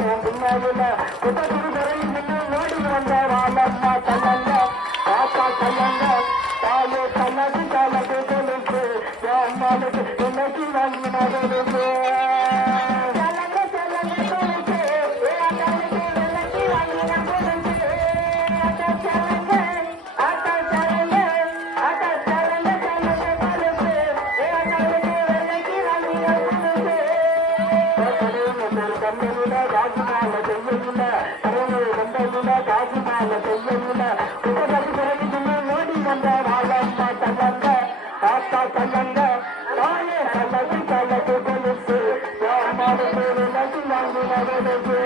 பின்னாடில குட்டகுருபுரையில் ஓடி வந்த வாழம்மா கல்லங்க ஆத்தா கல்லங்க தாயே கல்லது கலகு கொலுசு அம்மாளுக்கு இன்னைக்கு வாங்கினது ராஜ்மால செய்யல வந்ததுல ராஜ்மால செய்யல ஓடி வந்த வாழம்மா கல்லங்க ஆத்தா கல்லங்க தாயே கல்லது கலகு கொலுசு அம்மாளுக்கு இன்னைக்கு வாங்கினது